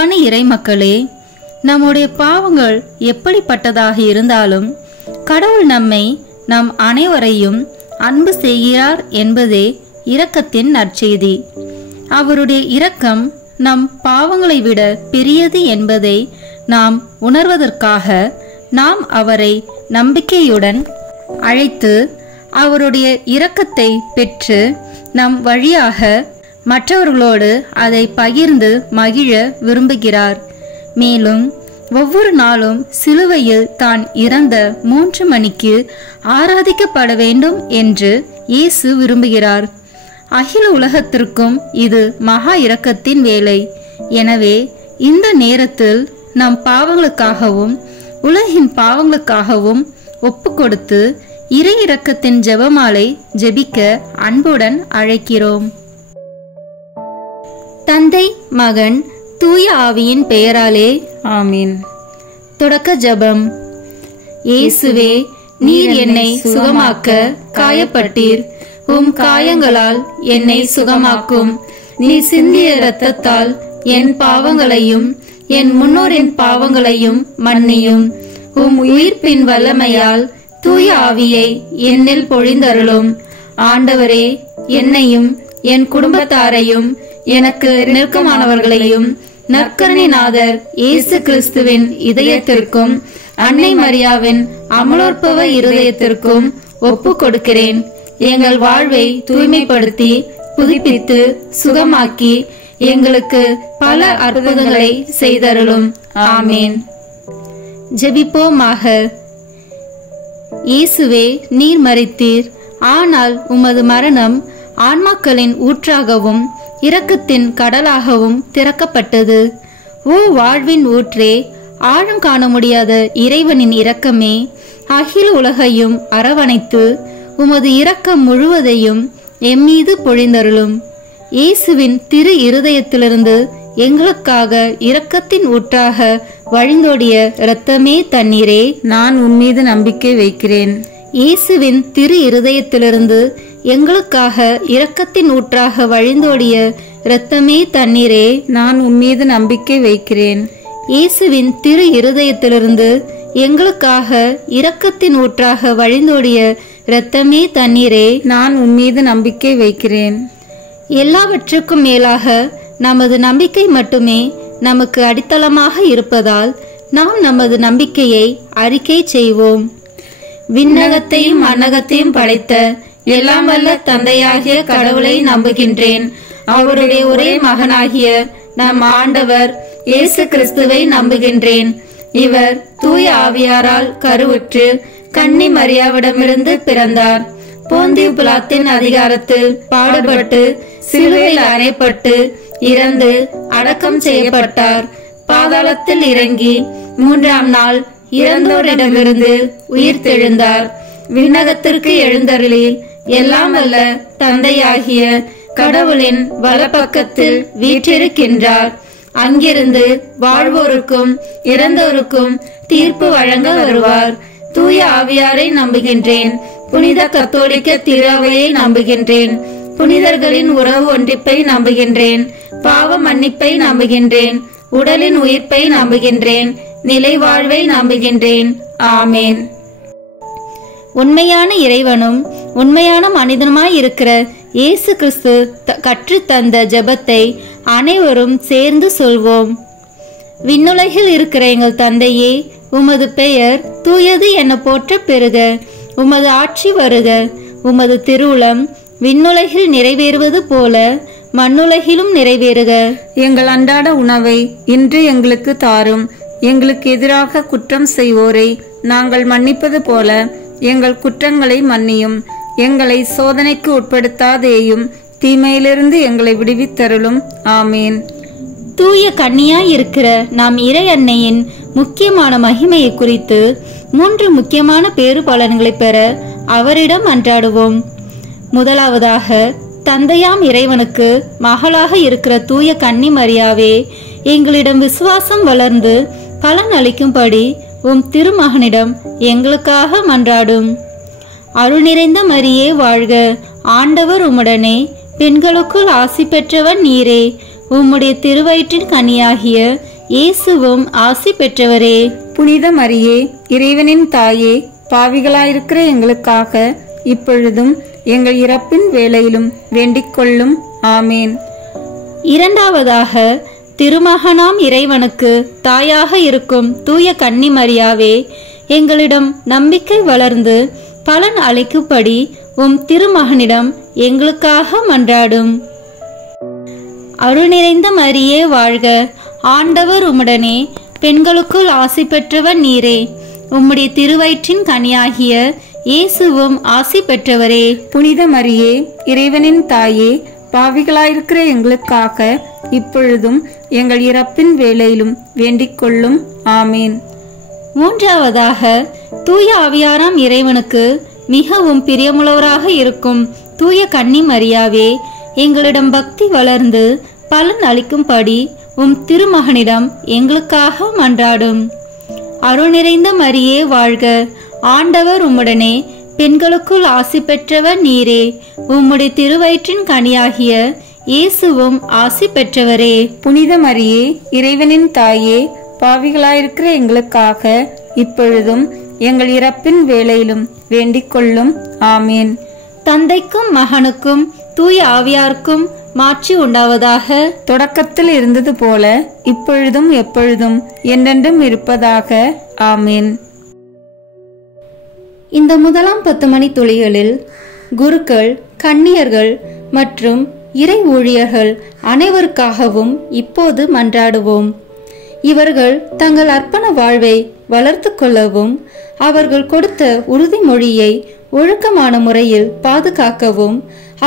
அன்பான இறைமக்களே, நம்முடைய பாவங்கள் எப்படிப்பட்டதாக இருந்தாலும் கடவுள் நம்மை நம் அனைவரையும் அன்பு செய்கிறார் என்பதே இரக்கத்தின் நற்செய்தி. அவருடைய இரக்கம் நம் பாவங்களை விட பெரியது என்பதை நாம் உணர்வதற்காக நாம் அவரை நம்பிக்கையுடன் அழைத்து அவருடைய இரக்கத்தை பெற்று நம் வழியாக மற்றவர்களோடு அதை பகிர்ந்து மகிழ விரும்புகிறார். மேலும் ஒவ்வொரு நாளும் சிலுவையில் தான் இறந்த 3 மணிக்கு ஆராதிக்கப்பட வேண்டும் என்று இயேசு விரும்புகிறார். அகில உலகத்திற்கும் இது மகா இரக்கத்தின் வேலை. எனவே இந்த நேரத்தில் நம் பாவங்களுக்காகவும் உலகின் பாவங்களுக்காகவும் ஒப்பு கொடுத்து இறை இரக்கத்தின் ஜெபமாலை ஜெபிக்க அன்புடன் அழைக்கிறோம். தந்தை, மகன், தூய ஆவியின் பெயராலே ஆமீன். தொடக்க ஜெபம். இயேசுவே, நீர் என்னை சுகமாக்க காயப்பட்டீர். உம் காயங்களால் என்னை சுகமாக்கும். நீர் சிந்திய இரத்தத்தால் என் பாவங்களையும் என் முன்னோரின் பாவங்களையும் மன்னியும். உம் உயிர்ப்பின் வல்லமையால் தூய ஆவியை என்னில் பொழிந்தருளும். ஆண்டவரே, என்னையும் என் குடும்பத்தாரையும் எனக்கு நெருக்கமானவர்களையும் நற்கருணைநாதர் இயேசு கிறிஸ்துவின் இதயத்திற்கும் அன்னை மரியாவின் அமலோற்பவ இருதயத்திற்கும் ஒப்பு கொடுக்கிறேன். எங்கள் வாழ்வை தூய்மைப்படுத்தி புதுப்பித்து சுகமாக்கி எங்களுக்கு பல அற்புதங்களை செய்தருளும். ஆமேன். ஜெபிப்போமாக. இயேசுவே, நீர் மரித்தீர். ஆனால் உமது மரணம் ஆன்மாக்களின் ஊற்றாகவும் இரக்கத்தின் கடலாகவும் திறக்கப்பட்டது. ஓ வாழ்வின் ஊற்றே, ஆழம் காண முடியாத இறைவனின் இரக்கமே, அகில உலகையும் அரவணைத்து உமது இரக்கம் முழுவதையும் எம்மீது பொழிந்தருளும். இயேசுவின் திரு இருதயத்திலிருந்து எங்களுக்காக இரக்கத்தின் ஊற்றாக வழிந்தோடிய இரத்தமே தண்ணீரே, நான் உன்மீது நம்பிக்கை வைக்கிறேன். இயேசுவின் திரு இருதயத்திலிருந்து எங்களுக்காக இரக்கத்தின் ஊற்றாக வழிந்தோடிய இரத்தமே தண்ணீரே, நான் உன்மீது நம்பிக்கை வைக்கிறேன். இயேசுவின் திரு இருதயத்திலிருந்து எங்களுக்காக இரக்கத்தின் ஊற்றாக வழிந்தோடிய இரத்தமே தண்ணீரே, நான் உன்மீது நம்பிக்கை வைக்கிறேன். எல்லாவற்றுக்கும் மேலாக நமது நம்பிக்கை மட்டுமே நமக்கு அடித்தளமாக இருப்பதால் நாம் நமது நம்பிக்கையை அறிக்கை செய்வோம். விண்ணகத்தையும் மண்ணகத்தையும் படைத்த எல்லாம் வல்ல தந்தையாகிய கடவுளை நம்புகின்றேன். அவருடைய ஒரே மகனாகிய நம் ஆண்டவர் இயேசு கிறிஸ்துவை நம்புகின்றேன். இவர் தூய ஆவியாரால் கருவுற்று கன்னி மரியாவிடமிருந்து பிறந்தார். போந்தியு பிலாத்தின் அதிகாரத்தில் பாடுபட்டு சிலுவையில் அறையப்பட்டு இறந்து அடக்கம் செய்யப்பட்டார். பாதாளத்தில் இறங்கி 3ஆம் நாள் இறந்தோரிடமிருந்து உயிர் தெழுந்தார். விண்ணகத்திற்கு எழுந்தருளி எல்லாம் வல்ல தந்தையாகிய கடவுளின் வலப்பக்கத்தில் வீற்றிருக்கின்றார். அங்கிருந்து வாழ்வோருக்கும் இறந்தோருக்கும் தீர்ப்பு வழங்க வருவார். தூய ஆவியாரை நம்புகின்றேன். புனித கத்தோலிக்க திருவையை நம்புகின்றேன். புனிதர்களின் உறவு ஒன்றிப்பை நம்புகின்றேன். பாவ மன்னிப்பை நம்புகின்றேன். உடலின் உயிர்ப்பை நம்புகின்றேன். நிலை வாழ்வை நம்புகின்றேன். ஆமேன். உண்மையான இறைவனும் உண்மையான மனிதனுமாய் இருக்கிற இயேசு கிறிஸ்து கற்று தந்த ஜெபத்தை அனைவரும் சேர்ந்து சொல்வோம். விண்ணுலகில் இருக்கிற எங்கள் தந்தையே, உமது பெயர் தூயது என போற்ற பெறுக. உமது ஆட்சி வருக. உமது திருவுளம் விண்ணுலகில் நிறைவேறுவது போல மண்ணுலகிலும் நிறைவேறுக. எங்கள் அன்றாட உணவை இன்று எங்களுக்கு தாரும். எங்களுக்கு எதிராக குற்றம் செய்வோரை நாங்கள் மன்னிப்பது போல எங்கள் குற்றங்களை மன்னியும். எங்களை சோதனைக்கு உட்படுத்தாதேயும், தீமையிலிருந்து எங்களை விடுவித்தருளும். ஆமேன். தூய கன்னியாய் இருக்கிற நாம் இறை அன்னையின் முக்கியமான மகிமையை குறித்து 3 முக்கியமான பேறு பலன்களை பெற அவரிடம் அன்றாடுவோம். முதலாவதாக, தந்தையாம் இறைவனுக்கு மகளாக இருக்கிற தூய கன்னி மரியாவே, எங்களிடம் விசுவாசம் வளர்ந்து பலன் அளிக்கும்படி உம் திருமகனிடம் எங்களுக்காக மன்றாடும். அருள் நிறைந்த மரியே வாழ்க. ஆண்டவர் உம்முடனே, பெண்களுக்குள் ஆசி பெற்றவன் நீரே. உம்முடைய திருவயிற்றின் கனியாகிய இயேசுவும் ஆசி பெற்றவரே. புனித மரியே, இறைவனின் தாயே, பாவிகளாயிருக்கிற எங்களுக்காக இப்பொழுதும் எங்கள் இறப்பின் வேளையிலும் வேண்டிக் கொள்ளும். ஆமேன். இரண்டாவதாக, திருமகனாம் இறைவனுக்கு தாயாக இருக்கும் தூய கன்னி மரியாவே, எங்களிடம் நம்பிக்கை வளர்ந்து பலன் அளிக்கும்படி உம் திருமகனிடம் எங்களுக்காக மன்றாடும். அருள் நிறைந்த மரியே வாழ்க, ஆண்டவர் உம்முடனே, பெண்களுக்குள் ஆசி பெற்றவர் நீரே. உம்முடைய திருவயிற்றின் கனியாகிய இயேசுவும் ஆசி பெற்றவரே. புனித மரியே, இறைவனின் தாயே, பாவிகளாயிருக்கிற எங்களுக்காக இப்பொழுதும் எங்கள் இறப்பின் வேளையிலும் வேண்டிக் கொள்ளும். ஆமேன். மூன்றாவதாக, தூய ஆவியாராம் இறைவனுக்கு மிகவும் பிரியமுள்ளவராக இருக்கும் தூய கன்னி மரியாவே, எங்களிடம் பக்தி வளர்ந்து பலன் அளிக்கும்படி உம் திருமகனிடம் எங்களுக்காக மன்றாடும். அருள் நிறைந்த மரியே வாழ்க, ஆண்டவர் உம்முடனே, பெண்களுக்குள் ஆசி பெற்றவர் நீரே. உம்முடைய திருவயிற்றின் கனியாகிய இயேசுவும் ஆசி பெற்றவரே. புனித மரியே, இறைவனின் தாயே, பாவிகளாயிருக்கிற எங்களுக்காக இப்பொழுதும் எங்கள் இறப்பின் வேளையிலும் வேண்டிக் கொள்ளும். ஆமேன். தந்தைக்கும் மகனுக்கும் தூய ஆவியாருக்கும் மாட்சி உண்டாவதாக. தொடக்கத்தில் இருந்தது போல இப்பொழுதும் எப்பொழுதும் என்றென்றும் இருப்பதாக. ஆமேன். இந்த முதலாம் 10 மணி துளிகளில் குருக்கள், கன்னியர்கள் மற்றும் இறை ஊழியர்கள் அனைவருக்காகவும் இப்போது மன்றாடுவோம். இவர்கள் தங்கள் அர்ப்பண வாழ்வை வளர்த்து கொள்ளவும், அவர்கள் கொடுத்த உறுதிமொழியை ஒழுக்கமான முறையில் பாதுகாக்கவும்,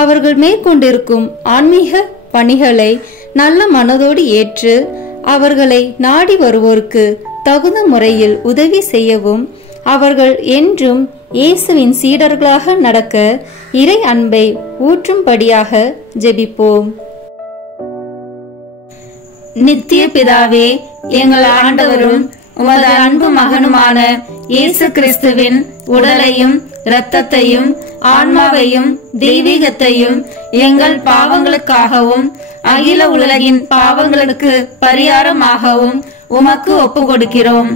அவர்கள் மேற்கொண்டிருக்கும் ஆன்மீக பணிகளை நல்ல மனதோடு ஏற்று அவர்களை நாடி வருவோருக்கு தகுந்த முறையில் உதவி செய்யவும், அவர்கள் என்றும் இயேசுவின் சீடர்களாக நடக்க இறை அன்பை ஊற்றும்படியாக ஜெபிப்போம். நித்திய பிதாவே, எங்கள் ஆண்டவரும் உமது அன்பு மகனுமான இயேசு கிறிஸ்துவின் உடலையும் இரத்தத்தையும் ஆன்மாவையும் தெய்வீகத்தையும் எங்கள் பாவங்களுக்காகவும் அகில உலகின் பாவங்களுக்கு பரிகாரமாகவும் உமக்கு ஒப்பு கொடுக்கிறோம்.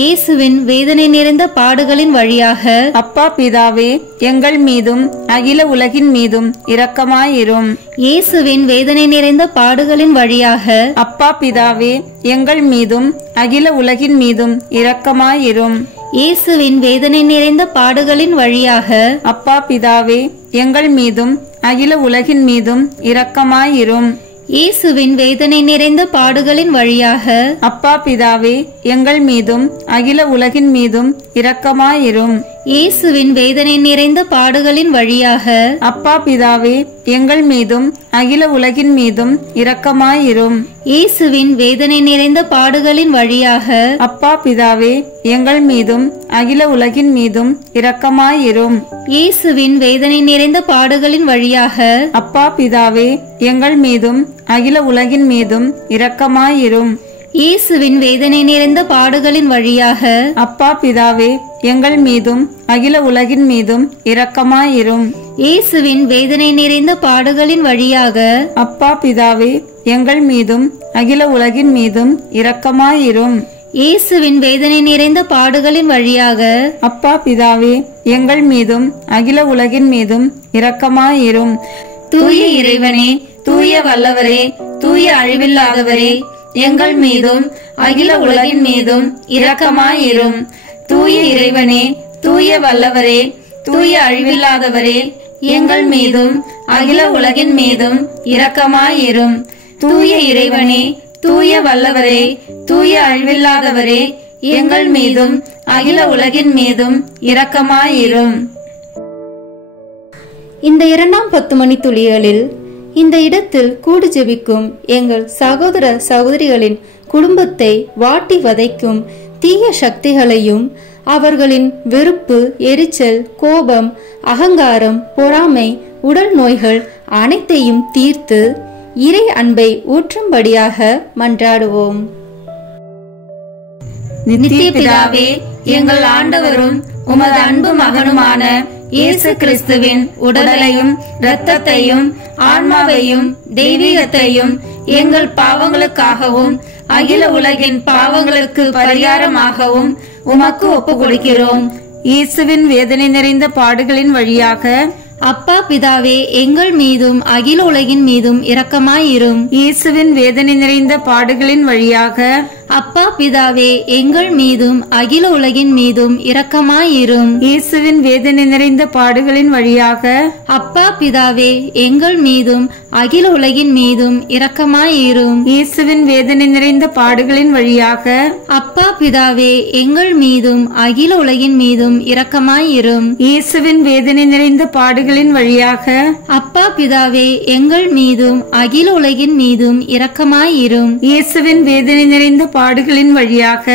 இயேசுவின் வேதனை நிறைந்த பாடுகளின் வழியாக அப்பா பிதாவே, எங்கள் மீதும் அகில உலகின் மீதும் இரக்கமாயிரும். இயேசுவின் வேதனை நிறைந்த பாடுகளின் வழியாக அப்பா பிதாவே, எங்கள் மீதும் அகில உலகின் மீதும் இரக்கமாயிரும். இயேசுவின் வேதனை நிறைந்த பாடுகளின் வழியாக அப்பா பிதாவே, எங்கள் மீதும் அகில உலகின் மீதும் இரக்கமாயிரும். இயேசுவின் வேதனை நிறைந்த பாடுகளின் வழியாக அப்பா பிதாவே, எங்கள் மீதும் அகில உலகின் மீதும் இரக்கமாயிரும். இயேசுவின் வேதனை நிறைந்த பாடுகளின் வழியாக அப்பா பிதாவே, எங்கள் மீதும் அகில உலகின் மீதும் இரக்கமாயிரும். இயேசுவின் வேதனை நிறைந்த பாடுகளின் வழியாக அப்பா பிதாவே, எங்கள் மீதும் அகில உலகின் மீதும் இரக்கமாயிரும். இயேசுவின் வேதனை நிறைந்த பாடுகளின் வழியாக அப்பா பிதாவே, எங்கள் மீதும் அகில உலகின் மீதும் இரக்கமாயிரும். இயேசுவின் வேதனை நிறைந்த பாடுகளின் வழியாக அப்பா பிதாவே, எங்கள் மீதும் அகில உலகின் மீதும் இரக்கமாயிரும். இயேசுவின் வேதனை நிறைந்த பாடுகளின் வழியாக அப்பா பிதாவே, எங்கள் மீதும் அகில உலகின் மீதும் இரக்கமாயிரும். இயேசுவின் வேதனை நிறைந்த பாடுகளின் வழியாக அப்பா பிதாவே, எங்கள் மீதும் அகில உலகின் மீதும் இரக்கமாயிரும். தூய இறைவனே, தூய வல்லவரே, தூய அழிவில்லாதவரே, எங்கள் மீதும் அகில உலகின் மீதும் இரக்கமாயிரும். தூய இறைவனே, தூய வல்லவரே, தூய அழிவில்லாதவரே, எங்கள் மீதும் அகில உலகின் மீதும் இரக்கமாயிரும். தூய இறைவனே, தூய வல்லவரே, தூய அழிவில்லாதவரே, எங்கள் மீதும் அகில உலகின் மீதும் இரக்கமாயிரும். இந்த இரண்டாம் 10 மணி துளிகளில் இந்த இடத்தில் கூடு ஜெபிக்கும் எங்கள் சகோதர சகோதரிகளின் குடும்பத்தை வாட்டி வதைக்கும் தீய சக்திகளையும், அவர்களின் வெறுப்பு, எரிச்சல், கோபம், அகங்காரம், பொறாமை, உடல் நோய்கள் அனைத்தையும் தீர்த்து இறை அன்பை ஊற்றும்படியாக மன்றாடுவோம். நித்திய பிதாவே, எங்கள் ஆண்டவரும் உமது அன்பு மகனுமான இயேசு கிறிஸ்துவின் உடலையும் இரத்தத்தையும் ஆன்மாவையும் தெய்வீகத்தையும் எங்கள் பாவங்களுக்காகவும் அகில உலகின் பாவங்களுக்கு பரிகாரமாகவும் உமக்கு ஒப்பு கொடுக்கிறோம். இயேசுவின் வேதனை நிறைந்த பாடுகளின் வழியாக அப்பா பிதாவே, எங்கள் மீதும் அகில உலகின் மீதும் இரக்கமாயிரும். இயேசுவின் வேதனை நிறைந்த பாடுகளின் வழியாக அப்பா பிதாவே, எங்கள் மீதும் அகில உலகின் மீதும் இரக்கமாயிரும். இயேசுவின் வேதனை நிறைந்த பாடுகளின் வழியாக அப்பா பிதாவே, எங்கள் மீதும் அகில உலகின் மீதும் இரக்கமாயிரும். இயேசுவின் வேதனை நிறைந்த பாடுகளின் வழியாக அப்பா பிதாவே, எங்கள் மீதும் அகில உலகின் மீதும் இரக்கமாயிரும். இயேசுவின் வேதனை நிறைந்த பாடுகளின் வழியாக அப்பா பிதாவே, எங்கள் மீதும் அகில உலகின் மீதும் இரக்கமாயிரும். இயேசுவின் வேதனை நிறைந்த பாடுகளின் வழியாக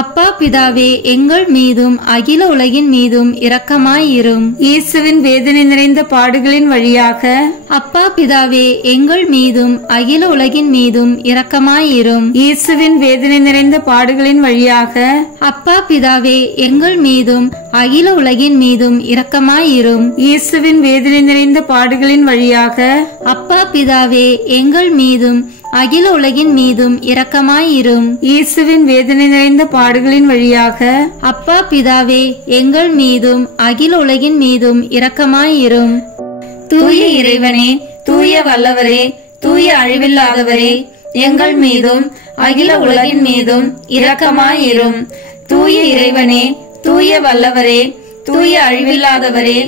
அப்பா பிதாவே, எங்கள் மீதும் அகில உலகின் மீதும் இரக்கமாயிரும். இயேசுவின் வேதனை நிறைந்த பாடுகளின் வழியாக அப்பா பிதாவே, எங்கள் மீதும் அகில உலகின் மீதும் இரக்கமாயிரும். இயேசுவின் வேதனை நிறைந்த பாடுகளின் வழியாக அப்பா பிதாவே, எங்கள் மீதும் அகில உலகின் மீதும் இரக்கமாயிரும். இயேசுவின் வேதனை நிறைந்த பாடுகளின் வழியாக அப்பா பிதாவே, எங்கள் மீதும் அகில உலகின் மீதும் இரக்கமாயிரும். இயேசுவின் வேதனை நிறைந்த பாடுகளின் வழியாக அப்பா பிதாவே, எங்கள் மீதும் அகில உலகின் மீதும் இரக்கமாயிரும். தூய இறைவனே, தூய வல்லவரே, தூய அழிவில்லாதவரே, எங்கள் மீதும் அகில உலகின் மீதும் இரக்கமாயிரும். தூய இறைவனே, தூய வல்லவரே, தூய அழிவில்லாதவரே,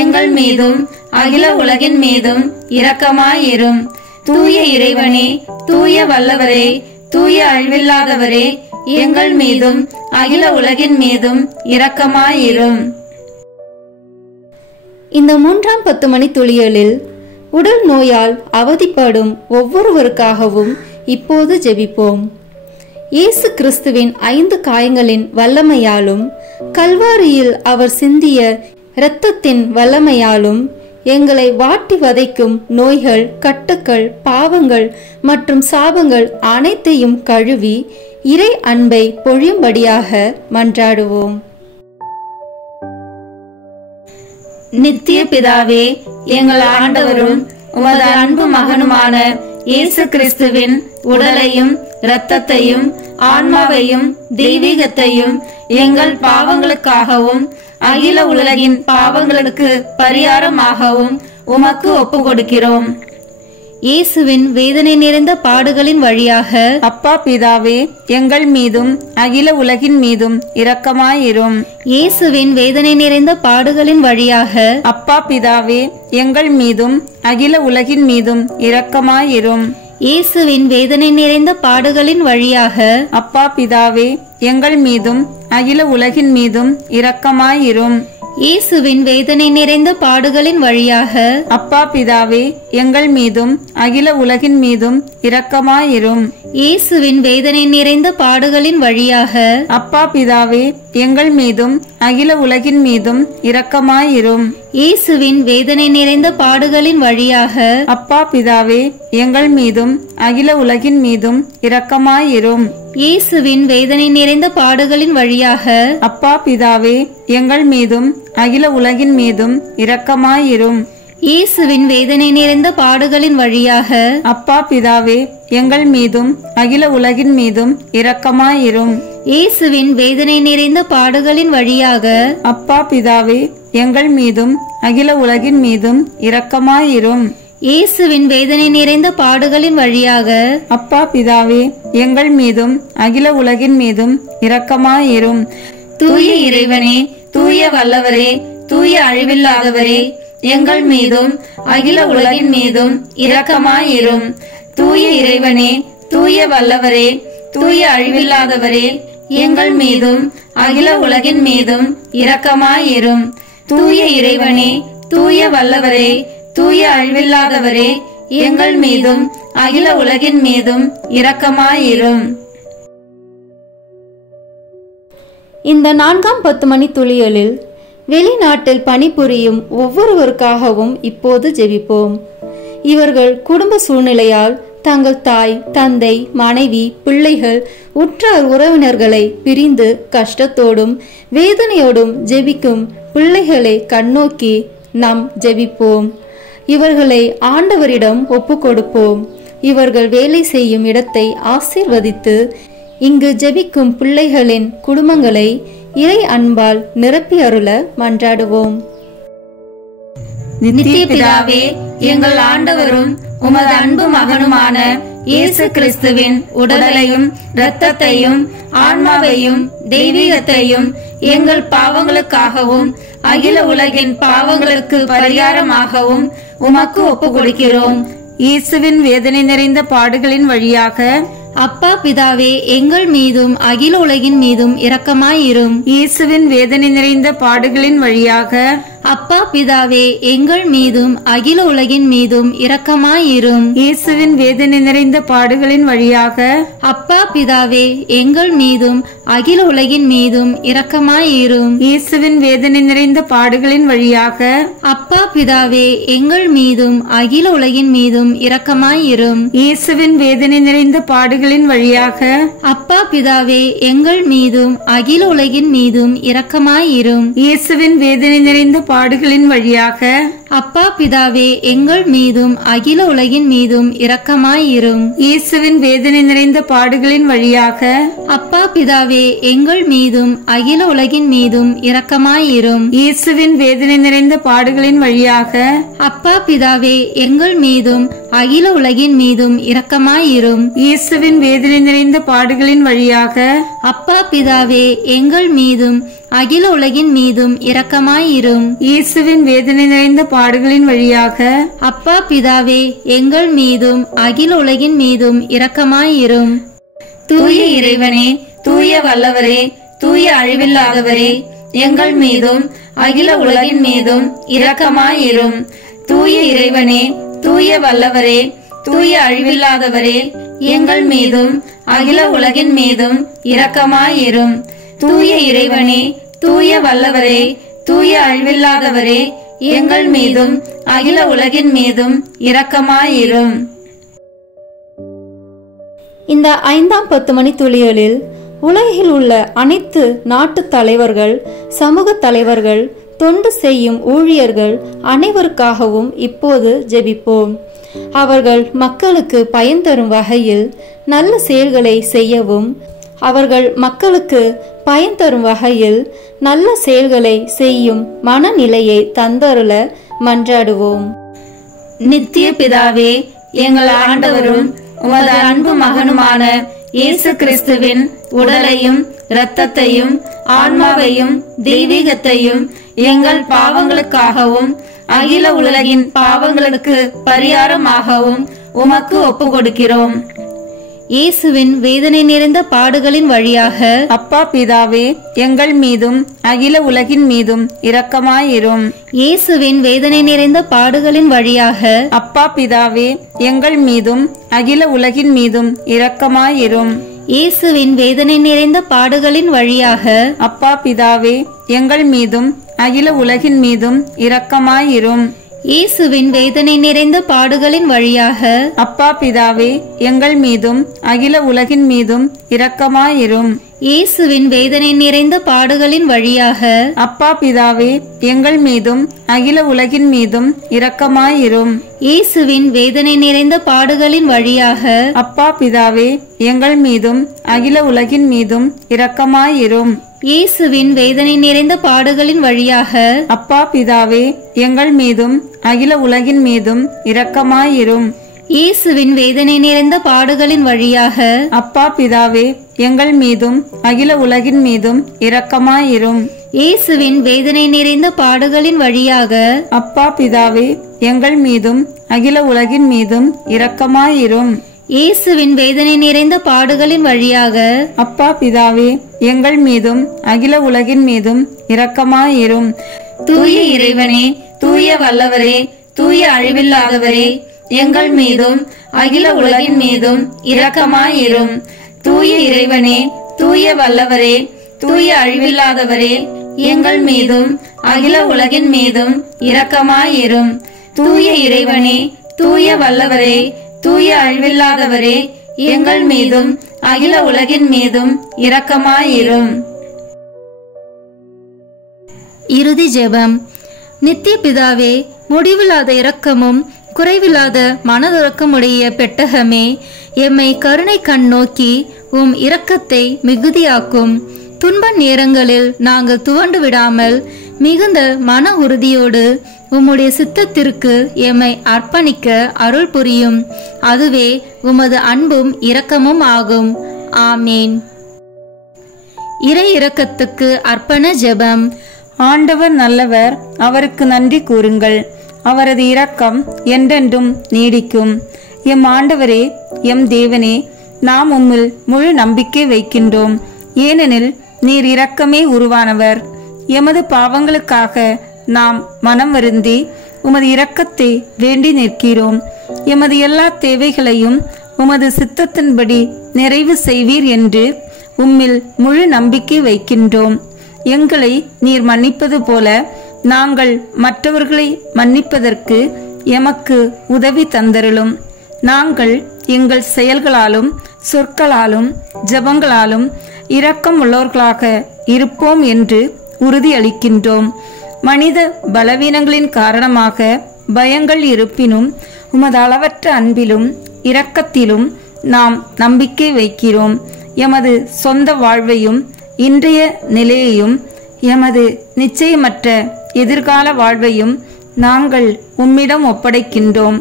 எங்கள் மீதும் அகில உலகின் மீதும் இரக்கமாயிரும். தூய இறைவனே, தூய வல்லவரே, தூய அழிவில்லாதவரே, எங்கள் மீதும் அகில உலகின் மீதும் இரக்கமாயிரும். இந்த 3ஆம் 10 மணி துளியலில் உடல் நோயால் அவதிப்படும் ஒவ்வொருவருக்காகவும் இப்போது ஜெபிப்போம். இயேசு கிறிஸ்துவின் 5 காயங்களின் வல்லமையாலும் கல்வாரியில் அவர் சிந்திய இரத்தத்தின் வல்லமையாலும் எங்களை வாட்டி வதைக்கும் நோய்கள், கட்டுக்கள், பாவங்கள் மற்றும் சாபங்கள் அனைத்தையும் கழுவி இறை அன்பை பொழியும்படியாக மன்றாடுவோம். நித்திய பிதாவே, எங்கள் ஆண்டவரும் உமது அன்பு மகனுமான இயேசு கிறிஸ்துவின் உடலையும் இரத்தத்தையும் ஆன்மாவையும் தெய்வீகத்தையும் எங்கள் பாவங்களுக்காகவும் அகில உலகின் பாவங்களுக்கு பரிகாரமாகவும் உமக்கு ஒப்பு கொடுக்கிறோம். இயேசுவின் வேதனை நிறைந்த பாடுகளின் வழியாக அப்பா பிதாவே, எங்கள் மீதும் அகில உலகின் மீதும் இரக்கமாயிரும். இயேசுவின் வேதனை நிறைந்த பாடுகளின் வழியாக அப்பா பிதாவே, எங்கள் மீதும் அகில உலகின் மீதும் இரக்கமாயிரும். இயேசுவின் வேதனை நிறைந்த பாடுகளின் வழியாக அப்பா பிதாவே, எங்கள் மீதும் அகில உலகின் மீதும் இரக்கமாயிரும். இயேசுவின் வேதனை நிறைந்த பாடுகளின் வழியாக அப்பா பிதாவே, எங்கள் மீதும் அகில உலகின் மீதும் இரக்கமாயிரும். இயேசுவின் வேதனை நிறைந்த பாடுகளின் வழியாக அப்பா பிதாவே, எங்கள் மீதும் அகில உலகின் மீதும் இரக்கமாயிரும். இயேசுவின் வேதனை நிறைந்த பாடுகளின் வழியாக அப்பா பிதாவே, எங்கள் மீதும் அகில உலகின் மீதும் இரக்கமாயிரும். இயேசுவின் வேதனை நிறைந்த பாடுகளின் வழியாக அப்பா பிதாவே, எங்கள் மீதும் அகில உலகின் மீதும் இரக்கமாயிரும். இயேசுவின் வேதனை நிறைந்த பாடுகளின் வழியாக அப்பா பிதாவே, எங்கள் மீதும் அகில உலகின் மீதும் இரக்கமாயிரும். இயேசுவின் வேதனை நிறைந்த பாடுகளின் வழியாக அப்பா பிதாவே, எங்கள் மீதும் அகில உலகின் மீதும் இரக்கமாயிரும். இயேசுவின் வேதனை நிறைந்த பாடுகளின் வழியாக அப்பா பிதாவே, எங்கள் மீதும் அகில உலகின் மீதும் இரக்கமாயிரும். தூய இறைவனே, தூய வல்லவரே, தூய அழிவில்லாதவரே, எங்கள் மீதும் அகில உலகின் மீதும் இரக்கமாயிரும். தூய இறைவனே, தூய வல்லவரே, தூய அழிவில்லாதவரே, எங்கள் மீதும் அகில உலகின் மீதும் இரக்கமாயிரும். தூய இறைவனே, தூய வல்லவரே, தூய அழிவில்லாதவரே, எங்கள் மீதும் அகில உலகின் மீதும் இரக்கமாயிரும். இந்த 4ஆம் 10 மணி துளியலில் வெளிநாட்டில் பணிபுரியும் ஒவ்வொருவருக்காகவும் இப்போது ஜெபிப்போம். இவர்கள் குடும்ப சூழ்நிலையால் தங்கள் தாய், தந்தை, மனைவி, பிள்ளைகள், உற்றார் உறவினர்களை பிரிந்து கஷ்டத்தோடும் வேதனையோடும் ஜெபிக்கும் பிள்ளைகளை கண்ணோக்கி நாம் ஜெபிப்போம். இவர்களை ஆண்டவரிடம் ஒப்பு கொடுப்போம். இவர்கள் வேலை செய்யும் இடத்தை ஆசீர்வதித்து இங்கு ஜெபிக்கும் பிள்ளைகளின் குடும்பங்களை இறை அன்பால் நிரப்பி அருள மன்றாடுவோம். நித்திய பிதாவே, எங்கள் ஆண்டவரும் உமது அன்பு மகனுமான இயேசு கிறிஸ்துவின் உடலையும் இரத்தத்தையும் ஆன்மாவையும் தெய்வீகத்தையும் எங்கள் பாவங்களுக்காகவும் அகில உலகின் பாவங்களுக்கு பரிகாரமாகவும் உமக்கு ஒப்பு கொடுக்கிறோம். இயேசுவின் வேதனை நிறைந்த பாடுகளின் வழியாக அப்பா பிதாவே, எங்கள் மீதும் அகில உலகின் மீதும் இரக்கமாயிரும். இயேசுவின் வேதனை நிறைந்த பாடுகளின் வழியாக அப்பா பிதாவே, எங்கள் மீதும் அகில உலகின் மீதும் இரக்கமாயிரும். இயேசுவின் வேதனை நிறைந்த பாடுகளின் வழியாக அப்பா பிதாவே, எங்கள் மீதும் அகில உலகின் மீதும் இரக்கமாயிரும். இயேசுவின் வேதனை நிறைந்த பாடுகளின் வழியாக அப்பா பிதாவே, எங்கள் மீதும் அகில உலகின் மீதும் இரக்கமாயிரும். இயேசுவின் வேதனை நிறைந்த பாடுகளின் வழியாக அப்பா பிதாவே, எங்கள் மீதும் அகில உலகின் மீதும் இரக்கமாயிரும். இயேசுவின் வேதனை நிறைந்த பாடுகளின் வழியாக அப்பா பிதாவே, எங்கள் மீதும் அகில உலகின் மீதும் இரக்கமாயிரும். இயேசுவின் வேதனை நிறைந்த பாடுகளின் வழியாக அப்பா பிதாவே, எங்கள் மீதும் அகில உலகின் மீதும் இரக்கமாயிரும். இயேசுவின் வேதனை நிறைந்த பாடுகளின் வழியாக அப்பா பிதாவே, எங்கள் மீதும் அகில உலகின் மீதும் இரக்கமாயிரும். இயேசுவின் வேதனை நிறைந்த பாடுகளின் வழியாக அப்பா பிதாவே, எங்கள் மீதும் அகில உலகின் மீதும் இரக்கமாயிரும். இயேசுவின் வேதனை நிறைந்த பாடுகளின் வழியாக அப்பா பிதாவே, எங்கள் மீதும் அகில உலகின் மீதும் இரக்கமாயிரும். தூய இறைவனே, தூய வல்லவரே, தூய அழிவில்லாதவரே, எங்கள் மீதும் அகில உலகின் மீதும் இரக்கமாயிரும். தூய இறைவனே, தூய வல்லவரே, தூய அழிவில்லாதவரே, எங்கள் மீதும் அகில உலகின் மீதும் இரக்கமாயிரும். தூய இறைவனே, தூய வல்லவரே, தூய அழிவில்லாதவரே, எங்கள் மீதும் அகில உலகின் மீதும் இரக்கமாயிரும். இந்த 5ஆம் 10 மணி துளிகளில் உலகில் உள்ள அனைத்து நாட்டு தலைவர்கள், சமூக தலைவர்கள், தொண்டு செய்யும் ஊழியர்கள் அனைவருக்காகவும் இப்போது ஜெபிப்போம். அவர்கள் மக்களுக்கு பயன் தரும் வகையில் நல்ல செயல்களை செய்யவும், அவர்கள் மக்களுக்கு பயன் தரும் வகையில் நல்ல செயல்களை செய்யும் மனநிலையை தந்தருள மன்றாடுவோம். நித்திய பிதாவே, எங்கள் ஆண்டவரும் உமது அன்பு மகனுமான இயேசு கிறிஸ்துவின் உடலையும் இரத்தத்தையும் ஆன்மாவையும் தெய்வீகத்தையும் எங்கள் பாவங்களுக்காகவும் அகில உலகின் பாவங்களுக்கு பரிகாரமாகவும் உமக்கு ஒப்பு கொடுக்கிறோம். இயேசுவின் வேதனை நிறைந்த பாடுகளின் வழியாக அப்பா பிதாவே, எங்கள் மீதும் அகில உலகின் மீதும் இரக்கமாயிரும். இயேசுவின் வேதனை நிறைந்த பாடுகளின் வழியாக அப்பா பிதாவே, எங்கள் மீதும் அகில உலகின் மீதும் இரக்கமாயிரும். இயேசுவின் வேதனை நிறைந்த பாடுகளின் வழியாக அப்பா பிதாவே, எங்கள் மீதும் அகில உலகின் மீதும் இரக்கமாயிரும். இயேசுவின் வேதனை நிறைந்த பாடுகளின் வழியாக அப்பா பிதாவே, எங்கள் மீதும் அகில உலகின் மீதும் இரக்கமாயிரும். இயேசுவின் வேதனை நிறைந்த பாடுகளின் வழியாக அப்பா பிதாவே, எங்கள் மீதும் அகில உலகின் மீதும் இரக்கமாயிரும். இயேசுவின் வேதனை நிறைந்த பாடுகளின் வழியாக அப்பா பிதாவே, எங்கள் மீதும் அகில உலகின் மீதும் இரக்கமாயிரும். இயேசுவின் வேதனை நிறைந்த பாடுகளின் வழியாக அப்பா பிதாவே, எங்கள் மீதும் அகில உலகின் மீதும் இரக்கமாயிரும். இயேசுவின் வேதனை நிறைந்த பாடுகளின் வழியாக அப்பா பிதாவே, எங்கள் மீதும் அகில உலகின் மீதும் இரக்கமாயிரும். இயேசுவின் வேதனை நிறைந்த பாடுகளின் வழியாக அப்பா பிதாவே, எங்கள் மீதும் அகில உலகின் மீதும் இரக்கமாயிரும். இயேசுவின் வேதனை நிறைந்த பாடுகளின் வழியாக அப்பா பிதாவே, எங்கள் மீதும் அகில உலகின் மீதும் இரக்கமாயிரும். தூய இறைவனே, தூய வல்லவரே, தூய அழிவில்லாதவரே, எங்கள் மீதும் அகில உலகின் மீதும் இரக்கமாயிரும். தூய இறைவனே, தூய வல்லவரே, தூய அழிவில்லாதவரே, எங்கள் மீதும் அகில உலகின் மீதும் இரக்கமாயிரும். தூய இறைவனே, தூய வல்லவரே, தூய அழிவில்லாதவரே, எங்கள் மீதும் அகில உலகின் மீதும் இரக்கமாயிரும். இறுதி ஜெபம். நித்திய பிதாவே, முடிவில்லாத இரக்கமும் குறைவில்லாத மனதுறக்கமுடைய பெட்டகமே, எம்மை கருணை கண் நோக்கி உம் இரக்கத்தை மிகுதியாக்கும். துன்ப நேரங்களில் நாங்கள் துவண்டு விடாமல் மிகுந்த மன உறுதியோடு உம்முடைய சித்தத்திற்கு எம்மை அர்ப்பணிக்க அருள் புரியும். அதுவே உமது அன்பும் இரக்கமும் ஆகும். ஆமேன். இறை இரக்கத்துக்கு அர்ப்பண ஜெபம். ஆண்டவர் நல்லவர், அவருக்கு நன்றி கூறுங்கள். அவரது இரக்கம் என்றென்றும் நீடிக்கும். எம் ஆண்டவரே, எம் தேவனே, நாம் உம்மில் முழு நம்பிக்கை வைக்கின்றோம். ஏனெனில் நீர் இரக்கமே உருவானவர். எமது பாவங்களுக்காக நாம் மனம் வருந்தி உமது இரக்கத்தை வேண்டி நிற்கிறோம். எமது எல்லா தேவைகளையும் உமது சித்தத்தின்படி நிறைவு செய்வீர் என்று உம்மில் முழு நம்பிக்கை வைக்கின்றோம். எங்களை நீர் மன்னிப்பது போல நாங்கள் மற்றவர்களை மன்னிப்பதற்கு எமக்கு உதவி தந்தருளும். நாங்கள் எங்கள் செயல்களாலும் சொற்களாலும் ஜெபங்களாலும் இரக்கம் உள்ளவர்களாக இருப்போம் என்று உறுதியளிக்கின்றோம். மனித பலவீனங்களின் காரணமாக பயங்கள் இருப்பினும் உமது அளவற்ற அன்பிலும் இரக்கத்திலும் நாம் நம்பிக்கை வைக்கிறோம். எமது சொந்த வாழ்வையும் இன்றைய நிலையையும் எமது நிச்சயமற்ற எதிர்கால வாழ்வையும் நாங்கள் உம்மிடம் ஒப்படைக்கின்றோம்.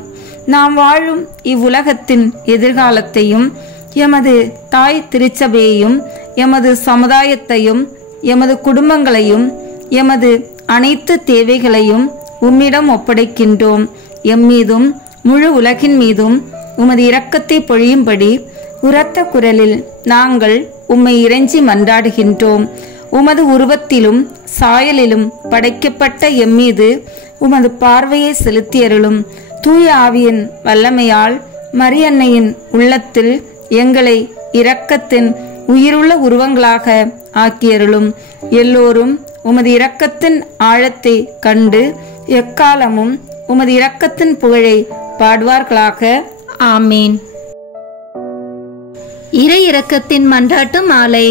நாம் வாழும் இவ்வுலகத்தின் எதிர்காலத்தையும் எமது தாய் திருச்சபையையும் எமது சமுதாயத்தையும் எமது குடும்பங்களையும் எமது அனைத்து தேவைகளையும் உம்மிடம் ஒப்படைக்கின்றோம். எம்மீதும் முழு உலகின் மீதும் உமது இரக்கத்தை பொழியும்படி உரத்த குரலில் நாங்கள் உம்மை இறைஞ்சி மன்றாடுகின்றோம். உமது உருவத்திலும் சாயலிலும் படைக்கப்பட்ட எம்மீது உமது பார்வையை செலுத்தியருளும். தூய ஆவியின் வல்லமையால் மரியன்னையின் உள்ளத்தில் எங்களை இரக்கத்தின் உயிருள்ள உருவங்களாக ஆக்கியருளும். எல்லோரும் உமது இரக்கத்தின் ஆழத்தை கண்டு எக்காலமும் உமது இரக்கத்தின் புகழை பாடுவார்களாக. ஆமேன். இறை இரக்கத்தின் மன்றாட்டு மாலை.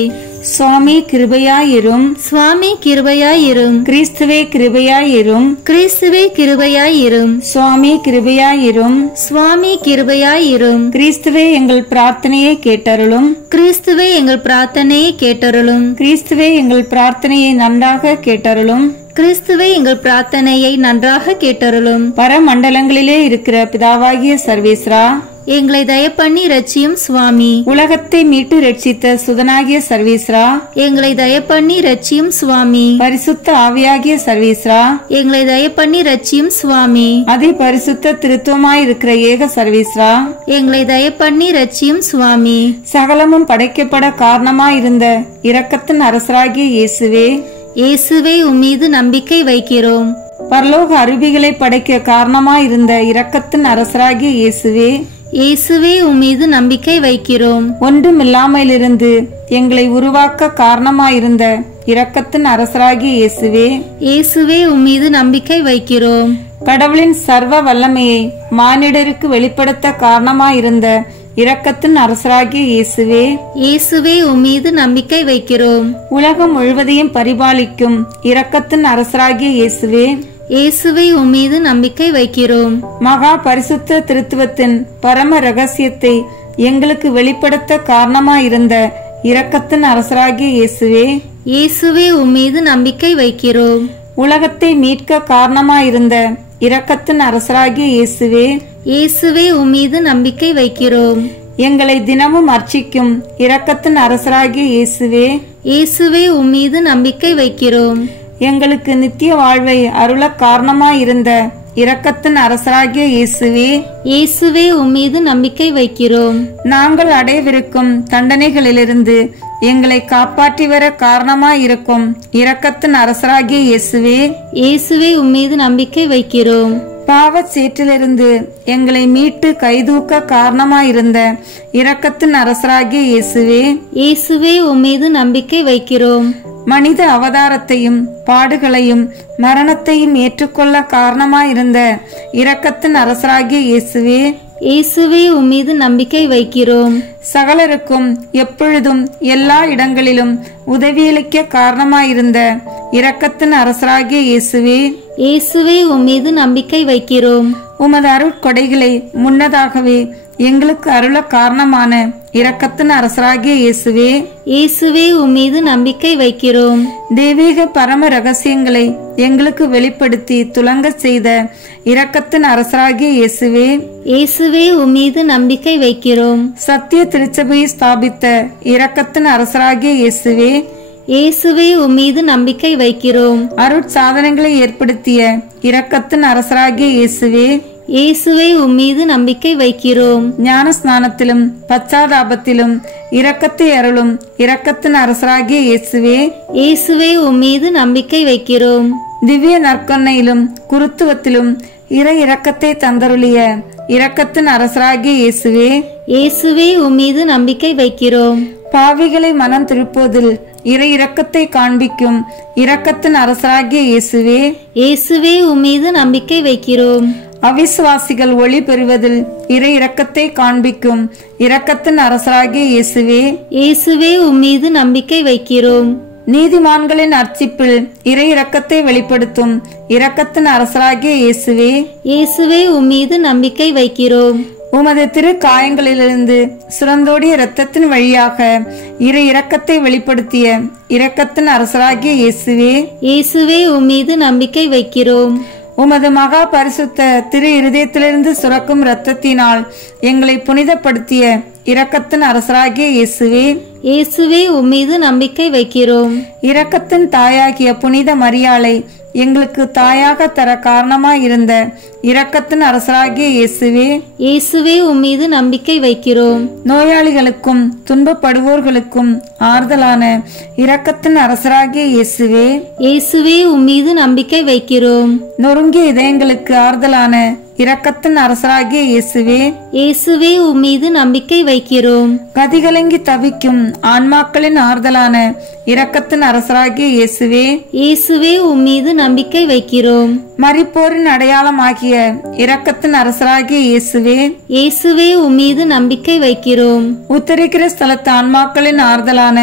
சுவாமி கிருபையாயிரும். சுவாமி கிருபையாயிரும். கிறிஸ்துவே கிருபையாயிரும். கிறிஸ்துவே கிருபையாயிரும். சுவாமி கிருபையாயிரும். சுவாமி கிருபையாயிரும். கிறிஸ்துவே எங்கள் பிரார்த்தனையை கேட்டருளும். கிறிஸ்துவே எங்கள் பிரார்த்தனையை கேட்டருளும். கிறிஸ்துவே எங்கள் பிரார்த்தனையை நன்றாக கேட்டருளும். கிறிஸ்துவே எங்கள் பிரார்த்தனையை நன்றாக கேட்டருளும். பரமண்டலங்களிலே இருக்கிற பிதாவாகிய சர்வேஸ்வரா, எங்களை தயப்பண்ணி ரட்சியும் சுவாமி. உலகத்தை மீட்டு ரட்சித்த சுதனாகிய சர்வேஸ்வரா, எங்களை தயப்பண்ணி ரட்சியும் சுவாமி. பரிசுத்த ஆவியாகிய சர்வேஸ்வரா, எங்களை தயப்பண்ணி ரட்சியும் சுவாமி. அதி பரிசுத்த திருத்துவமாயிருக்கிற ஏக சர்வேஸ்வரா, எங்களை தயப்பண்ணி ரட்சியும் சுவாமி. சகலமும் படைக்கப்பட காரணமாயிருந்த இரக்கத்தின் அரசராகிய இயேசுவே, இயேசுவே உம்மீது நம்பிக்கை வைக்கிறோம். பரலோக அருவிகளை படைக்க காரணமாயிருந்த இரக்கத்தின் அரசராகிய இயேசுவே, இயேசுவே உம்மீது நம்பிக்கை வைக்கிறோம். ஒன்றுமில்லாமலிருந்து எங்களை உருவாக்க காரணமாயிருந்த இரக்கத்தின் அரசராகிய இயேசுவே, இயேசுவே உம்மீது நம்பிக்கை வைக்கிறோம். கடவுளின் சர்வ வல்லமையை மானிடருக்கு வெளிப்படுத்த காரணமாயிருந்த இரக்கத்தின் அரசராகிய இயேசுவே, இயேசுவே உம்மீது நம்பிக்கை வைக்கிறோம். உலகம் முழுவதையும் பரிபாலிக்கும் இரக்கத்தின் அரசராகிய இயேசுவே, இயேசுவே உம்மீது நம்பிக்கை வைக்கிறோம். மகா பரிசுத்த திருத்துவத்தின் பரம ரகசியத்தை எங்களுக்கு வெளிப்படுத்த காரணமாயிருந்த இரக்கத்தின் அரசராகிய இயேசுவே, இயேசுவே உம்மீது நம்பிக்கை வைக்கிறோம். உலகத்தை மீட்க காரணமாயிருந்த இரக்கத்தின் அரசராகிய இயேசுவே, இயேசுவே உம்மீது நம்பிக்கை வைக்கிறோம். எங்களை தினமும் அர்ச்சிக்கும் இரக்கத்தின் அரசராகிய இயேசுவே, இயேசுவே உம்மீது நம்பிக்கை வைக்கிறோம். எங்களுக்கு நித்திய வாழ்வை அருள காரணமாயிருந்த இரக்கத்தின் அரசராகிய இயேசுவே, இயேசுவே உம்மீது நம்பிக்கை வைக்கிறோம். நாங்கள் அடையவிருக்கும் தண்டனைகளிலிருந்து எங்களை காப்பாற்றி வர காரணமாயிருக்கும் இரக்கத்தின் அரசராகிய இயேசுவே, இயேசுவே உம்மீது நம்பிக்கை வைக்கிறோம். பாவச் சேற்றிலிருந்து எங்களை மீட்டு கைதூக்க காரணமாயிருந்த இரக்கத்தின் அரசராகிய இயேசுவே, இயேசுவே உம்மீது நம்பிக்கை வைக்கிறோம். மனித அவதாரத்தையும் பாடுகளையும் மரணத்தையும் ஏற்றுக்கொள்ள காரணமாயிருந்த இரக்கத்தின் அரசராகிய இயேசுவே, இயேசுவே உம்மீது நம்பிக்கை வைக்கிறோம். சகலருக்கும் எப்பொழுதும் எல்லா இடங்களிலும் உதவியளிக்க காரணமாயிருந்த இரக்கத்தின் அரசராகிய இயேசுவே, இயேசுவே உம்மீது நம்பிக்கை வைக்கிறோம். உமது அருட்கொடைகளை முன்னதாகவே எங்களுக்கு அருள காரணமான இரக்கத்தின் அரசராகிய இயேசுவே, இயேசுவே உம்மீது நம்பிக்கை வைக்கிறோம். தெய்வீக பரம ரகசியங்களை எங்களுக்கு வெளிப்படுத்தி துலங்க செய்த இரக்கத்தின் அரசராகிய இயேசுவே, இயேசுவே உம்மீது நம்பிக்கை வைக்கிறோம். சத்திய திருச்சபையை ஸ்தாபித்த இரக்கத்தின் அரசராகிய இயேசுவே, இயேசுவே உம்மீது நம்பிக்கை வைக்கிறோம். அருட்சாதனங்களை ஏற்படுத்திய இரக்கத்தின் அரசராகிய இயேசுவே, இயேசுவே உம்மீது நம்பிக்கை வைக்கிறோம். ஞான ஸ்நானத்திலும் பச்சாதாபத்திலும் இரக்கத்தை அருளும் இரக்கத்தின் அரசராகிய இயேசுவே, இயேசுவே உம்மீது நம்பிக்கை வைக்கிறோம். திவ்ய நற்கொன்னையிலும் குருத்துவத்திலும் இறை இரக்கத்தை தந்தருளிய இரக்கத்தின் அரசராகிய இயேசுவே, இயேசுவே உம்மீது நம்பிக்கை வைக்கிறோம். பாவிகளை மனம் திருப்புவதில் இறை இரக்கத்தை காண்பிக்கும் இரக்கத்தின் அரசராகிய இயேசுவே, இயேசுவே உம்மீது நம்பிக்கை வைக்கிறோம். அவிசுவாசிகள் ஒளி பெறுவதில் இறை இரக்கத்தை காண்பிக்கும் இரக்கத்தின் அரசராகிய இயேசுவே, இயேசுவே உம்மீது நம்பிக்கை வைக்கிறோம். நீதிமான்களின் அர்ச்சிப்பில் இறை இரக்கத்தை வெளிப்படுத்தும் இரக்கத்தின் அரசராகிய இயேசுவே, இயேசுவே உம்மீது நம்பிக்கை வைக்கிறோம். உமது திரு காயங்களிலிருந்து சுரந்தோடிய இரத்தத்தின் வழியாக இறை இரக்கத்தை வெளிப்படுத்திய இரக்கத்தின் அரசராகிய இயேசுவே, இயேசுவே உம்மீது நம்பிக்கை வைக்கிறோம். உமது மகா பரிசுத்த திரு இருதயத்திலிருந்து சுரக்கும் இரத்தத்தினால் எங்களை புனிதப்படுத்திய இரக்கத்தின் அரசராகிய இயேசுவே, இயேசுவே உம்மீது நம்பிக்கை வைக்கிறோம். இரக்கத்தின் தாயாகிய புனித மரியாளை எங்களுக்கு தாயாக தர காரணமாயிருந்த இரக்கத்தின் அரசராகிய இயேசுவே, இயேசுவே உம்மீது நம்பிக்கை வைக்கிறோம். நோயாளிகளுக்கும் துன்பப்படுவோர்களுக்கும் ஆறுதலான இரக்கத்தின் அரசராகிய இயேசுவே, இயேசுவே உம்மீது நம்பிக்கை வைக்கிறோம். நொறுங்கிய இதயங்களுக்கு ஆறுதலான இரக்கத்தின் அரசராகிய இயேசுவே, இயேசுவே உம்மீது நம்பிக்கை வைக்கிறோம். கதிகலங்கி தவிக்கும் ஆன்மாக்களின் ஆறுதலான இரக்கத்தின் அரசராகிய இயேசுவே, இயேசுவே உம்மீது நம்பிக்கை வைக்கிறோம். மரிப்போரின் அடையாளமாகிய இரக்கத்தின் அரசராகிய இயேசுவே, இயேசுவே உம்மீது நம்பிக்கை வைக்கிறோம். உத்தரிக்கிற ஸ்தலத்து ஆன்மாக்களின் ஆறுதலான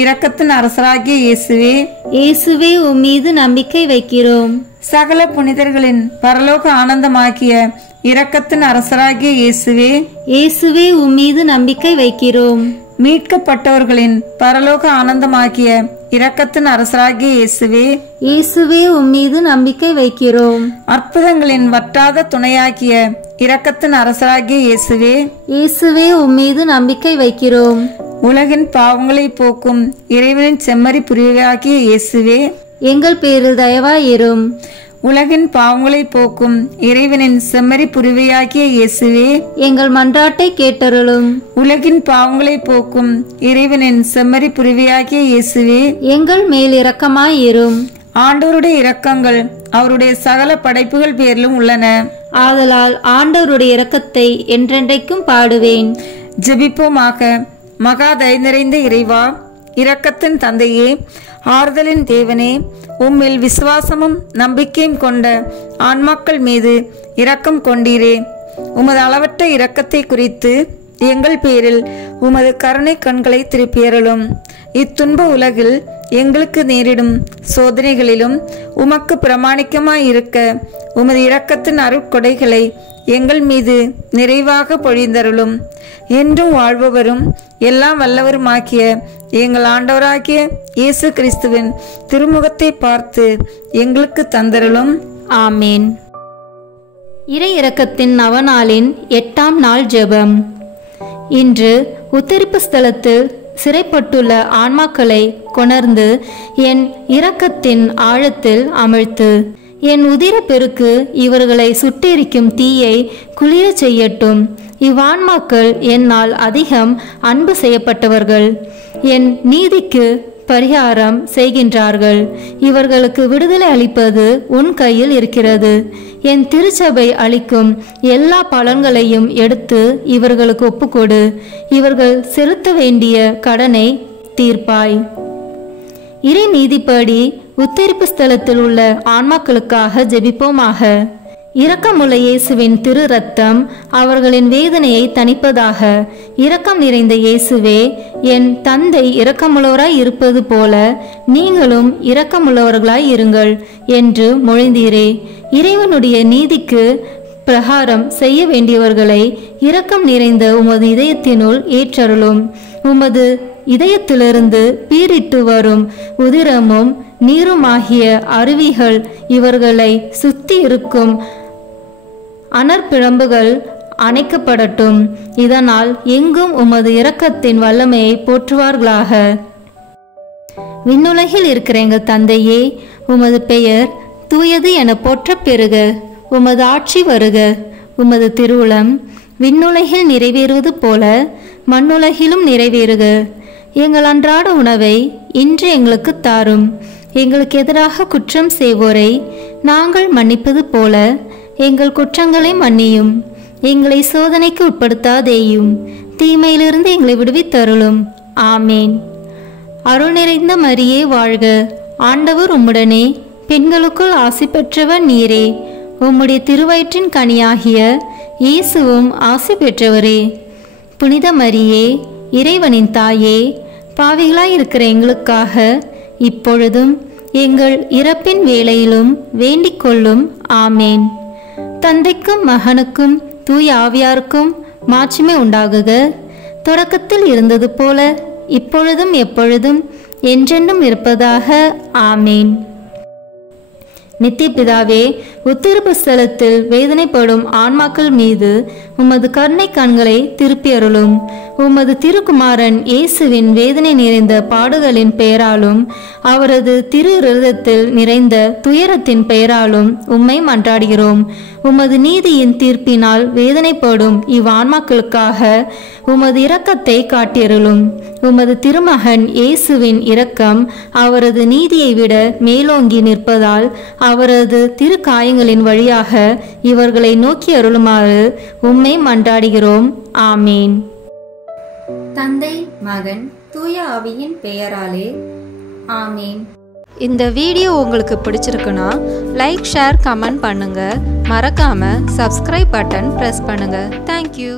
இரக்கத்தின் அரசராகிய இயேசுவே, இயேசுவே உம்மீது நம்பிக்கை வைக்கிறோம். சகல புனிதர்களின் பரலோக ஆனந்தமாகிய இரக்கத்தின் அரசராகிய இயேசுவே, இயேசுவே உம்மீது நம்பிக்கை வைக்கிறோம். மீட்கப்பட்டவர்களின் பரலோக ஆனந்தமாகிய இரக்கத்தின் அரசராகிய இயேசுவே, இயேசுவே உம்மீது நம்பிக்கை வைக்கிறோம். அற்புதங்களின் வற்றாத துணையாகிய இரக்கத்தின் அரசராகிய இயேசுவே, இயேசுவே உம்மீது நம்பிக்கை வைக்கிறோம். உலகின் பாவங்களை போக்கும் இறைவனின் செம்மறி புரிவாகிய இயேசுவே, எங்கள் பேரில் தயவாயிரும். உலகின் பாவங்களை போக்கும் இறைவனின் செம்மறி புரிவையாகிய இயேசுவே, எங்கள் மன்றாட்டை கேட்டருளும். உலகின் பாவங்களை போக்கும் இறைவனின் செம்மறி புரிவையாகிய இயேசுவே, எங்கள் மேல் இரக்கமாயிரும். ஆண்டவருடைய இரக்கங்கள் அவருடைய சகல படைப்புகள் பேரிலும் உள்ளன. ஆதலால் ஆண்டவருடைய இரக்கத்தை என்றென்றைக்கும் பாடுவேன். ஜெபிப்போமாக. மகா தயை நிறைந்த இறைவா, இரக்கத்தின் தந்தையே, ஆறுதலின் தேவனே, உம்மில் விசுவாசமும் நம்பிக்கையும் கொண்ட ஆன்மாக்கள் மீது இரக்கம் கொண்டீரே. உமது அளவற்ற இரக்கத்தை குறித்து எங்கள் பேரில் உமது கருணை கண்களை திருப்பியருளும். இத்துன்ப உலகில் எங்களுக்கு நேரிடும் சோதனைகளிலும் உமக்கு பிரமாணிக்கமாயிருக்க உமது இரக்கத்தின் அருட்கொடைகளை எங்கள் மீது நிறைவாக பொழிந்தருளும். என்றும் வாழ்பவரும் எல்லாம் வல்லவருமாகிய எங்கள் ஆண்டவராகிய இயேசு கிறிஸ்துவின் திருமுகத்தை பார்த்து எங்களுக்கு தந்தருளும். ஆமேன். இறை இரக்கத்தின் நவநாளின் 8ஆம் நாள் ஜெபம். இன்று உத்தரிப்பு ஸ்தலத்தில் சிறைப்பட்டுள்ள ஆன்மாக்களை கொணர்ந்து என் இரக்கத்தின் ஆழத்தில் அமிழ்த்து. என் உதிர பெருக்கு இவர்களை சுட்டெரிக்கும் தீயை குளிரச் செய்யட்டும். இவ்வான்மாக்கள் என்னால் அதிகம் அன்பு செய்யப்பட்டவர்கள். என் நீதிக்கு பரிகாரம் செய்கின்றார்கள். இவர்களுக்கு விடுதலை அளிப்பது உன் கையில் இருக்கிறது. என் திருச்சபை அளிக்கும் எல்லா பலன்களையும் எடுத்து இவர்களுக்கு ஒப்புக்கொடு. இவர்கள் செலுத்த வேண்டிய கடனை தீர்ப்பாய். இறை நீதிப்படி உத்தரிப்பு ஸ்தலத்தில் உள்ள ஆன்மாக்களுக்காக ஜெபிப்போமாக. இரக்கமுள்ள இயேசுவின் திரு ரத்தம் அவர்களின் வேதனையை தணிப்பதாக. இரக்கம் நிறைந்த இயேசுவே, என் தந்தை இரக்கமுள்ளவராய் இருப்பது போல நீங்களும் இரக்கமுள்ளவர்களாய் இருங்கள் என்று மொழிந்தீரே. இறைவனுடைய நீதிக்கு பிரகாரம் செய்ய வேண்டியவர்களை இரக்கம் நிறைந்த உமது இதயத்தினுள் ஏற்றருளும். உமது இதயத்திலிருந்து பீரிட்டு வரும் உதிரமும் நீருமாகிய அருவிகள் இவர்களை சுத்தி இருக்கும் அனற்பிழம்புகள் அணைக்கப்படட்டும். இதனால் எங்கும் உமது இரக்கத்தின் வல்லமையை போற்றுவார்களாக. விண்ணுலகில் இருக்கிற எங்கள் தந்தையே, உமது பெயர் தூயது என போற்ற பெறுக. உமது ஆட்சி வருக. உமது திருவுளம் விண்ணுலகில் நிறைவேறுவது போல மண்ணுலகிலும் நிறைவேறுக. எங்கள் அன்றாட உணவை இன்று எங்களுக்கு தாரும். எங்களுக்கு எதிராக குற்றம் செய்வோரை நாங்கள் மன்னிப்பது போல எங்கள் குற்றங்களை மன்னியும். எங்களை சோதனைக்கு உட்படுத்தாதேயும், தீமையிலிருந்து எங்களை விடுவித்தருளும். ஆமேன். அருள் நிறைந்த மரியே வாழ்க. ஆண்டவர் உம்முடனே, பெண்களுக்குள் ஆசி பெற்றவர் நீரே. உம்முடைய திருவயிற்றின் கனியாகிய இயேசுவும் ஆசி பெற்றவரே. புனித மரியே, இறைவனின் தாயே, பாவிகளாயிருக்கிற எங்களுக்காக இப்பொழுதும் எங்கள் இறப்பின் வேளையிலும் வேண்டிக் கொள்ளும். ஆமேன். தந்தைக்கும் மகனுக்கும் தூய ஆவியாருக்கும் மாட்சிமை உண்டாகுக. தொடக்கத்தில் இருந்தது போல இப்பொழுதும் எப்பொழுதும் என்றென்றும் இருப்பதாக. ஆமேன். நித்திய பிதாவே, உத்திருப்பு ஸ்தலத்தில் வேதனைப்படும் ஆன்மாக்கள் மீது உமது கருணை கண்களை திருப்பி அருளும். உமது திருக்குமாரன் இயேசுவின் வேதனை நிறைந்த பாடுகளின் பெயராலும் அவரது திரு இருதயத்தில் நிறைந்த துயரத்தின் பெயராலும் உம்மை மன்றாடுகிறோம். உமது நீதியின் தீர்ப்பினால் வேதனைப்படும் இவ்வான்மாக்களுக்காக உமது இரக்கத்தை காட்டியருளும். உமது திருமகன் இயேசுவின் இரக்கம் அவரது நீதியை விட மேலோங்கி நிற்பதால் அவரது திரு காயங்களின் வழியாக இவர்களை நோக்கி அருளுமாறு உம்மை மன்றாடுகிறோம். ஆமேன். தந்தை, மகன், தூய ஆவியின் பெயராலே ஆமேன். இந்த வீடியோ உங்களுக்கு பிடிச்சிருக்குன்னா லைக், ஷேர், கமெண்ட் பண்ணுங்க. மறக்காம சப்ஸ்கிரைப் பட்டன் பிரஸ் பண்ணுங்க. தேங்க்யூ.